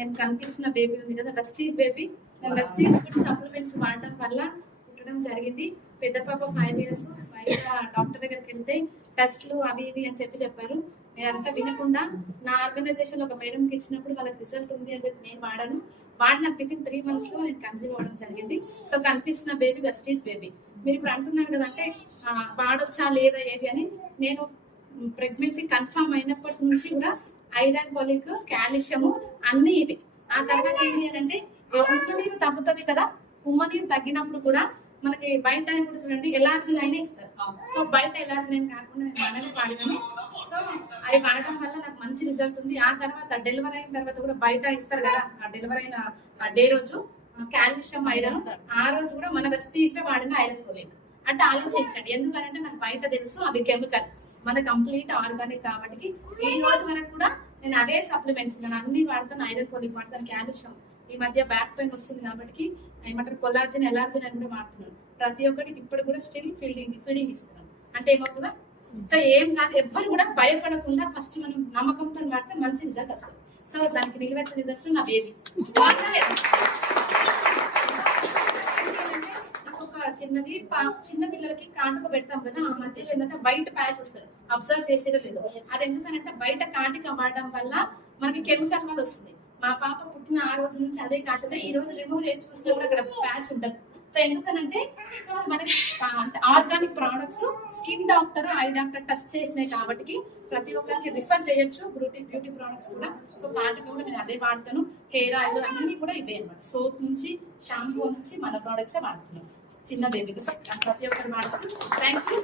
నేను కనిపిస్తున్న బేబీ ఉంది కదా, వెస్టీజ్ బేబీ. నేను వెస్టీజ్ ఫుడ్ సప్లిమెంట్స్ వాడటం వల్ల పుట్టడం జరిగింది. పెద్ద పాప 5 years. బయట డాక్టర్ దగ్గరికి వెళ్తే టెస్ట్లు అవి ఇవి అని చెప్పారు. నేనంతా వినకుండా నా ఆర్గనైజేషన్ ఒక మేడంకి ఇచ్చినప్పుడు వాళ్ళకి రిజల్ట్ ఉంది అని చెప్పి నేను వాడిన వితిన్ 3 months లో నేను కన్సీవ్ అవ్వడం జరిగింది. సో కనిపిస్తున్న బేబీ వెస్టీజ్ బేబీ. మీరు ఇప్పుడు అంటున్నారు కదా, అంటే వాడొచ్చా లేదా ఏవి అని. నేను ప్రెగ్నెన్సీ కన్ఫర్మ్ అయినప్పటి నుంచి కూడా ఐరన్, ఫోలిక్, కాల్షియము అన్ని ఇవి. ఆ తర్వాత ఏంటి అంటే ఉమ్మ నీరు తగ్గుతుంది కదా, ఉమ్మ నీరు తగ్గినప్పుడు కూడా మనకి బయట కూడా చూడండి ఎలార్జీ లైన్ ఇస్తారు. సో బయట ఎలార్జీ లైన్ కాకుండా నేను మనమే వాడినాను. సో అవి వాడటం వల్ల నాకు మంచి రిజల్ట్ ఉంది. ఆ తర్వాత డెలివరీ అయిన తర్వాత కూడా బయట ఇస్తారు కదా, ఆ డెలివరీ అయిన డే రోజు కాల్షియం, ఐరన్, ఆ రోజు కూడా మన వెస్టీజ్ లో వాడిన ఐరన్ ఫోలిక్. అంటే ఆలోచించండి, ఎందుకంటే నాకు బయట తెలుసు అవి కెమికల్, మన కంప్లీట్ ఆర్గానిక్. కాబట్టి ఈ రోజు వరకు కూడా నేను అవే సప్లిమెంట్స్ నేను అన్ని వాడతాను. ఐరన్ ఫోలిక్ వాడతాను, కాల్షియం. ఈ మధ్య బ్యాక్ పెయిన్ వస్తుంది కాబట్టి ఏమంటారు కొల్లాజిన్, ఎలార్జిన్ అని కూడా వాడుతున్నాను. ప్రతి ఒక్కరికి ఇప్పుడు కూడా స్టిల్ ఫీడింగ్ ఇస్తున్నాను. అంటే ఏమవుతుందా, సో ఏం కాదు. ఎవ్వరు కూడా భయపడకుండా ఫస్ట్ మనం నమ్మకంతో వాడితే మంచి రిజల్ట్ వస్తుంది. సో దానికి నిలబెట్టిన నిదర్శనం నా బేబీ. చిన్నది చిన్న పిల్లలకి కాటుక పెడతాం కదా, ఆ మధ్యలో ఏంటంటే వైట్ ప్యాచ్ వస్తుంది. అబ్జర్వ్ చేసేదో లేదు. అది ఎందుకనంటే బయట కాటుక వాడడం వల్ల మనకి కెమికల్ వల్ల వస్తుంది. మా పాప పుట్టిన ఆ రోజు నుంచి అదే కాటుక ఈ రోజు రిమూవ్ చేసి చూస్తే కూడా అక్కడ ప్యాచ్ ఉండదు. సో ఎందుకనంటే సో మనకి organic products skin doctor, I doctor test చేసినాయి కాబట్టి ప్రతి ఒక్కరికి రిఫర్ చేయొచ్చు. బ్యూటీ ప్రోడక్ట్స్ కూడా. సో కాటుక కూడా నేను అదే వాడతాను. హెయిర్ ఆయిల్ అన్ని కూడా ఇవే అనమాట. సోప్ నుంచి షాంపూ నుంచి మన ప్రోడక్ట్సే వాడుతున్నాను. చిన్న బేబీకి ప్రతి ఒక్కరు వాడతాను. Thank you.